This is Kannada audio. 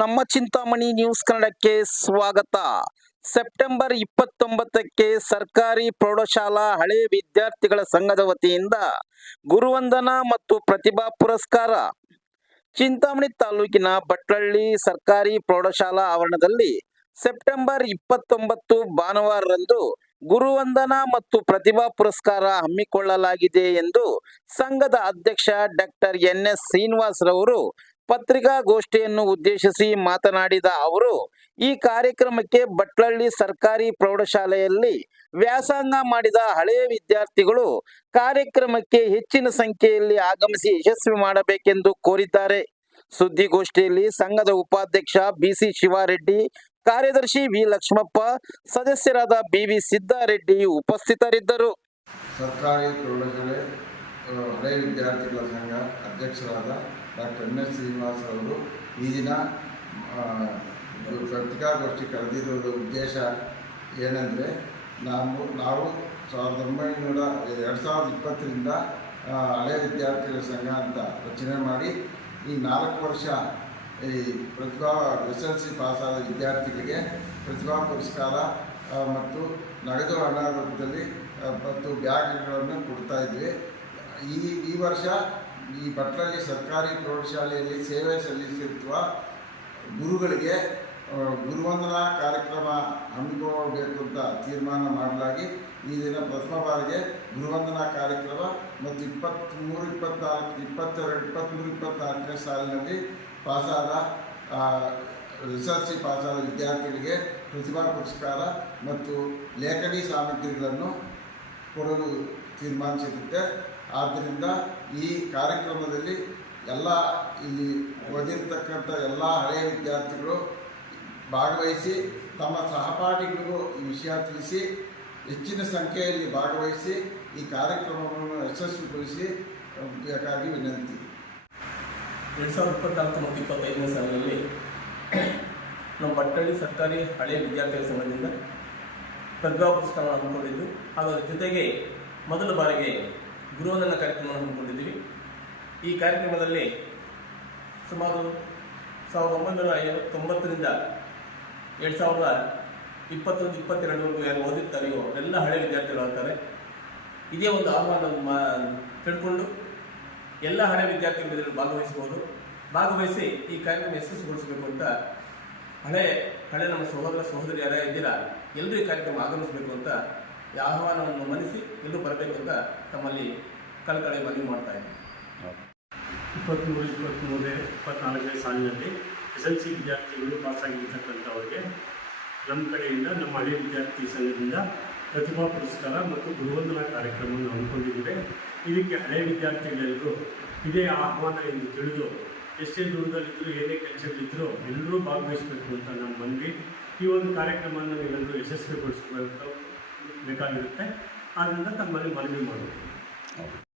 ನಮ್ಮ ಚಿಂತಾಮಣಿ ನ್ಯೂಸ್ ಕನ್ನಡಕ್ಕೆ ಸ್ವಾಗತ. ಸೆಪ್ಟೆಂಬರ್ ಇಪ್ಪತ್ತೊಂಬತ್ತಕ್ಕೆ ಸರ್ಕಾರಿ ಪ್ರೌಢಶಾಲಾ ಹಳೆ ವಿದ್ಯಾರ್ಥಿಗಳ ಸಂಘದ ವತಿಯಿಂದ ಗುರುವಂದನಾ ಮತ್ತು ಪ್ರತಿಭಾ ಪುರಸ್ಕಾರ. ಚಿಂತಾಮಣಿ ತಾಲೂಕಿನ ಬಟ್ಟಳ್ಳಿ ಸರ್ಕಾರಿ ಪ್ರೌಢಶಾಲಾ ಆವರಣದಲ್ಲಿ ಸೆಪ್ಟೆಂಬರ್ ಇಪ್ಪತ್ತೊಂಬತ್ತು ಭಾನುವಾರರಂದು ಗುರುವಂದನಾ ಮತ್ತು ಪ್ರತಿಭಾ ಪುರಸ್ಕಾರ ಹಮ್ಮಿಕೊಳ್ಳಲಾಗಿದೆ ಎಂದು ಸಂಘದ ಅಧ್ಯಕ್ಷ ಡಾಕ್ಟರ್ ಎನ್ ಎಸ್ ಶ್ರೀನಿವಾಸ್ ರವರು ಪತ್ರಿಕಾಗೋಷ್ಠಿಯನ್ನು ಉದ್ದೇಶಿಸಿ ಮಾತನಾಡಿದ ಅವರು, ಈ ಕಾರ್ಯಕ್ರಮಕ್ಕೆ ಬಟ್ಲಳ್ಳಿ ಸರ್ಕಾರಿ ಪ್ರೌಢಶಾಲೆಯಲ್ಲಿ ವ್ಯಾಸಂಗ ಮಾಡಿದ ಹಳೆಯ ವಿದ್ಯಾರ್ಥಿಗಳು ಕಾರ್ಯಕ್ರಮಕ್ಕೆ ಹೆಚ್ಚಿನ ಸಂಖ್ಯೆಯಲ್ಲಿ ಆಗಮಿಸಿ ಯಶಸ್ವಿ ಮಾಡಬೇಕೆಂದು ಕೋರಿದ್ದಾರೆ. ಸುದ್ದಿಗೋಷ್ಠಿಯಲ್ಲಿ ಸಂಘದ ಉಪಾಧ್ಯಕ್ಷ ಬಿಸಿ ಶಿವಾರೆಡ್ಡಿ, ಕಾರ್ಯದರ್ಶಿ ವಿ ಲಕ್ಷ್ಮಪ್ಪ ಸದಸ್ಯರಾದ ಬಿವಿ ಸಿದ್ದಾರೆಡ್ಡಿ ಉಪಸ್ಥಿತರಿದ್ದರು. ಸರ್ಕಾರಿ ಪ್ರೌಢಶಾಲೆ ಹಳೆಯ ವಿದ್ಯಾರ್ಥಿಗಳ ಸಂಘ ಅಧ್ಯಕ್ಷರಾದ ಡಾಕ್ಟರ್ ಎನ್ ಎಸ್ ಶ್ರೀನಿವಾಸ್ ಅವರು ಈ ದಿನ ಪತ್ರಿಕಾಗೋಷ್ಠಿ ಕರೆದಿರುವುದ ಉದ್ದೇಶ ಏನೆಂದರೆ ನಾವು ನಾವು ಸಾವಿರದ ಒಂಬೈನೂರ ಎರಡು ಸಾವಿರದ ಇಪ್ಪತ್ತರಿಂದ ಹಳೆ ವಿದ್ಯಾರ್ಥಿಗಳ ಸಂಘ ಅಂತ ರಚನೆ ಮಾಡಿ ಈ ನಾಲ್ಕು ವರ್ಷ ಈ ಪ್ರತಿಭಾ ಎಸ್ ಎಲ್ ಸಿ ಪಾಸಾದ ವಿದ್ಯಾರ್ಥಿಗಳಿಗೆ ಪ್ರತಿಭಾ ಪುರಸ್ಕಾರ ಮತ್ತು ನಗದು ಹಣ ರೂಪದಲ್ಲಿ ಮತ್ತು ಬ್ಯಾಗ್ಗಳನ್ನು ಕೊಡ್ತಾ ಇದ್ವಿ. ಈ ಈ ವರ್ಷ ಈ ಭಟ್ರಲ್ಲಿ ಸರ್ಕಾರಿ ಪ್ರೌಢಶಾಲೆಯಲ್ಲಿ ಸೇವೆ ಸಲ್ಲಿಸಿರುವ ಗುರುಗಳಿಗೆ ಗುರುವಂದನಾ ಕಾರ್ಯಕ್ರಮ ಹಮ್ಮಿಕೊಳ್ಳಬೇಕು ಅಂತ ತೀರ್ಮಾನ ಮಾಡಲಾಗಿ ಈ ದಿನ ಪ್ರಥಮ ಬಾರಿಗೆ ಗುರುವಂದನಾ ಕಾರ್ಯಕ್ರಮ ಮತ್ತು ಇಪ್ಪತ್ತ್ಮೂರು ಇಪ್ಪತ್ನಾಲ್ಕು ಇಪ್ಪತ್ತೆರಡು, ಇಪ್ಪತ್ತ್ಮೂರು ಇಪ್ಪತ್ನಾಲ್ಕನೇ ಸಾಲಿನಲ್ಲಿ ಪಾಸಾದ ಸಿ ಪಾಸಾದ ವಿದ್ಯಾರ್ಥಿಗಳಿಗೆ ಪ್ರತಿಭಾ ಪುರಸ್ಕಾರ ಮತ್ತು ಲೇಖನಿ ಸಾಮಗ್ರಿಗಳನ್ನು ಕೊಡಲು ತೀರ್ಮಾನಿಸಿರುತ್ತೆ. ಆದ್ದರಿಂದ ಈ ಕಾರ್ಯಕ್ರಮದಲ್ಲಿ ಎಲ್ಲ ಇಲ್ಲಿ ಓದಿರ್ತಕ್ಕಂಥ ಎಲ್ಲ ಹಳೆಯ ವಿದ್ಯಾರ್ಥಿಗಳು ಭಾಗವಹಿಸಿ ತಮ್ಮ ಸಹಪಾಠಿಗಳಿಗೂ ಈ ವಿಷಯ ತಿಳಿಸಿ, ಹೆಚ್ಚಿನ ಸಂಖ್ಯೆಯಲ್ಲಿ ಭಾಗವಹಿಸಿ ಈ ಕಾರ್ಯಕ್ರಮವನ್ನು ಯಶಸ್ವಿಗೊಳಿಸಿ ಬೇಕಾಗಿ ವಿನಂತಿ. ಎರಡು ಸಾವಿರದ ಇಪ್ಪತ್ನಾಲ್ಕು ಮತ್ತು ಇಪ್ಪತ್ತೈದನೇ ಸಾಲಿನಲ್ಲಿ ನಮ್ಮ ಬಟ್ಟಳ್ಳಿ ಸರ್ಕಾರಿ ಹಳೆಯ ವಿದ್ಯಾರ್ಥಿಗಳ ಸಂಘದಿಂದ ಪ್ರತಿಭಾ ಪುರಸ್ಕಾರ ಹಮ್ಮಿಕೊಂಡಿದ್ದು ಅದರ ಜೊತೆಗೆ ಮೊದಲ ಬಾರಿಗೆ ಗುರುವಂದನ ಕಾರ್ಯಕ್ರಮವನ್ನು ಹಮ್ಮಿಕೊಂಡಿದ್ದೀವಿ. ಈ ಕಾರ್ಯಕ್ರಮದಲ್ಲಿ ಸುಮಾರು ಸಾವಿರದ ಒಂಬೈನೂರ ಐವತ್ತೊಂಬತ್ತರಿಂದ ಎರಡು ಸಾವಿರದ ಇಪ್ಪತ್ತೊಂದು, ಇಪ್ಪತ್ತೆರಡರವರೆಗೂ ಯಾರು ಓದಿರ್ತಾರೆಯೋ ಅವರೆಲ್ಲ ಹಳೆಯ ವಿದ್ಯಾರ್ಥಿಗಳಾಗ್ತಾರೆ ಇದೇ ಒಂದು ಆಹ್ವಾನ ಮಾ, ತಿಳ್ಕೊಂಡು ಎಲ್ಲ ಹಳೆ ವಿದ್ಯಾರ್ಥಿಗಳು ಇದರಲ್ಲಿ ಭಾಗವಹಿಸಬಹುದು. ಭಾಗವಹಿಸಿ ಈ ಕಾರ್ಯಕ್ರಮ ಯಶಸ್ವಿಗೊಳಿಸಬೇಕು ಅಂತ ಹಳೆ ಹಳೆ ನಮ್ಮ ಸಹೋದರ ಸಹೋದರಿ ಯಾರೇ ಇದ್ದೀರಾ? ಎಲ್ಲರೂ ಈ ಕಾರ್ಯಕ್ರಮ ಆಗಮಿಸಬೇಕು ಅಂತ ಈ ಆಹ್ವಾನವನ್ನು ಮನಿಸಿ ಎಲ್ಲೂ ಬರಬೇಕು ಅಂತ ತಮ್ಮಲ್ಲಿ ಕಳಕಳಿ ಮನವಿ ಮಾಡ್ತಾ ಇದ್ದೀನಿ. ಇಪ್ಪತ್ತ್ಮೂರು ಇಪ್ಪತ್ತ್ಮೂರನೇ ಇಪ್ಪತ್ನಾಲ್ಕನೇ ಸಾಲಿನಲ್ಲಿ ಎಸ್ ಎಲ್ ಸಿ ವಿದ್ಯಾರ್ಥಿಗಳು ಪಾಸಾಗಿರ್ತಕ್ಕಂಥವ್ರಿಗೆ ನಮ್ಮ ಕಡೆಯಿಂದ, ನಮ್ಮ ಹಳೆಯ ವಿದ್ಯಾರ್ಥಿ ಸಂಘದಿಂದ ಪ್ರತಿಭಾ ಪುರಸ್ಕಾರ ಮತ್ತು ಗುರುವಂದನಾ ಕಾರ್ಯಕ್ರಮವನ್ನು ಹಮ್ಮಿಕೊಂಡಿದ್ದೇವೆ. ಇದಕ್ಕೆ ಹಳೆಯ ವಿದ್ಯಾರ್ಥಿಗಳೆಲ್ಲರೂ ಇದೇ ಆಹ್ವಾನ ಎಂದು ತಿಳಿದು ಎಷ್ಟೇ ದೂರದಲ್ಲಿದ್ದರೂ ಏನೇ ಕೆಲಸಗಳಿದ್ದರೂ ಎಲ್ಲರೂ ಭಾಗವಹಿಸಬೇಕು ಅಂತ ನಮ್ಮ ಮನವಿ. ಈ ಒಂದು ಕಾರ್ಯಕ್ರಮವನ್ನು ನೀವೆಲ್ಲರೂ ಯಶಸ್ವಿಗೊಳಿಸಬೇಕು. ಬೇಕಾಗಿರುತ್ತೆ. ಆದ್ದರಿಂದ ತಮ್ಮಲ್ಲಿ ಮನವಿ ಮಾಡೋದು